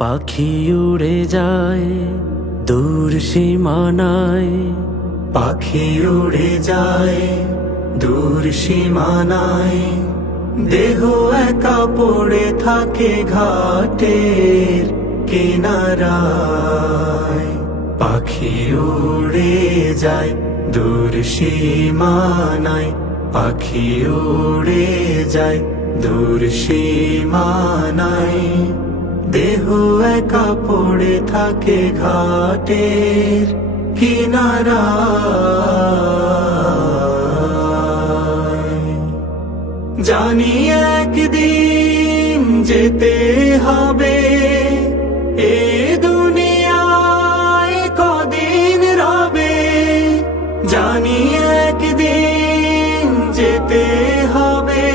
পাখি উড়ে যায় দূর সীমানায়, পাখি উড়ে যায় দূর সীমানায়, দেহ একা পড়ে থাকে ঘাটের কিনারায়। পাখি উড়ে যায় দূর সীমানায়, পাখি উড়ে যায় দূর সীমানায়, দেহ একা পড়ে থাকে ঘাটের কিনারায়। জানি একদিন যেতে হবে, এ দুনিয়ায় কদিন রবে। জানি একদিন যেতে হবে,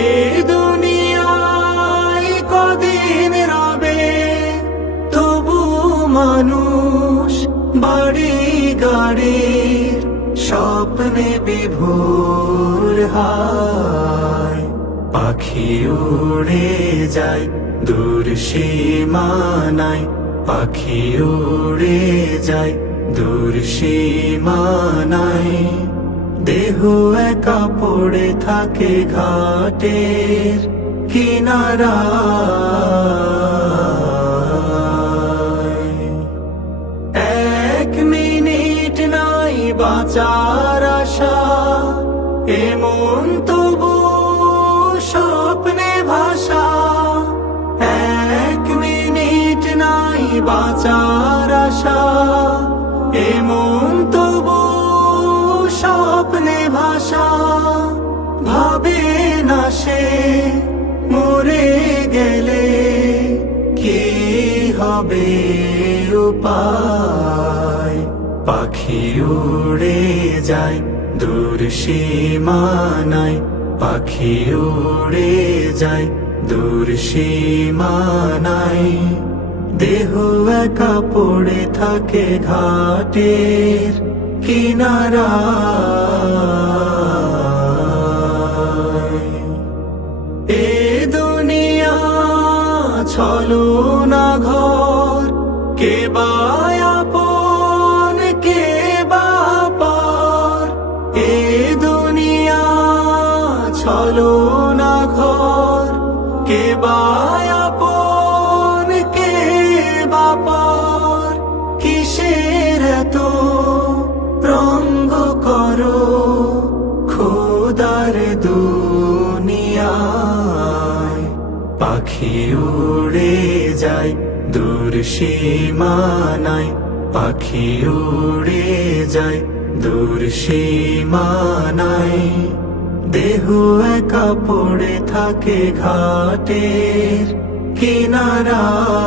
এ দুনিয়ায় কদিন রবে। তবু মানুষ বাড়ি গাড়ির স্বপ্নে বিভোর হয়। পাখি উড়ে যায় দূর সীমানায়, পাখি উড়ে যায় দূর সীমানায়, দেহ একা পড়ে থাকে ঘাটের কিনারায়। এক মিনিট নাই বাঁচার আশা, এমন তবু স্বপ্নে ভাষা। এক মিনিট নাই বাঁচার আশা, এমন তবু স্বপ্নে ভাষা। ভাবে না সে মরে গেলে কি হবে উপায়। পাখি উড়ে যায় দূর সীমানায়, পাখি উড়ে যায় দূর সীমানায়, দেহ একা পড়ে থাকে ঘাটের কিনারায়। এ দুনিয়া ছলনা ঘর, কে বা আপন কে বা পর। এ দুনিয়া ছলনা ঘর, কে বা আপন কে বা পর। কিসের এত রঙ্গ করো খোদার দুনিয়ায়। পাখি উড়ে যায় দূর সীমানায়, পাখি উড়ে যায় দূর সীমানায়, দেহ একা পড়ে থাকে ঘাটের কিনারায়।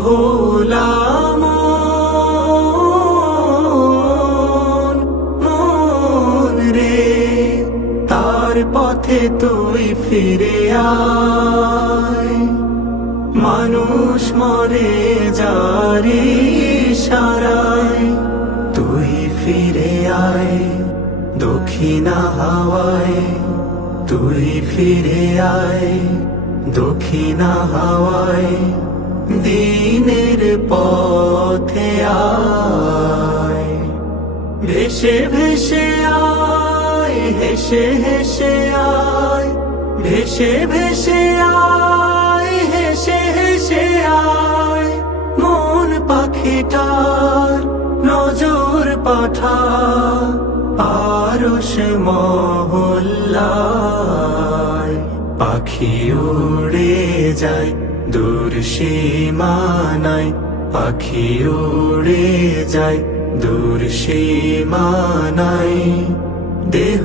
ভোলা মন রে, তার পথে তুই ফিরে আয়। মানুষ মরে যারে ইশারায়, তুই ফিরে আয় দক্ষিণা হাওয়ায়। তুই ফিরে আয় দক্ষিণা হাওয়ায়, দিনের পথে আয়। ভেসে ভেসে আয়, হেসে হেসে আয়। ভেসে ভেসে আয়, হেসে হেসে আয়। মন পাখিটার নজর পাঠা আরশ মহল্লায়। পাখি উড়ে যায় দূর সীমানায়, পাখি উড়ে যায় দূর সীমানায়, দেহ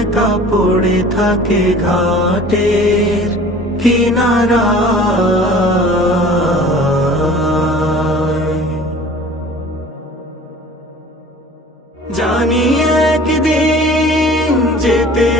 একা পড়ে থাকে ঘাটের কিনারায়। জানি একদিন যেতে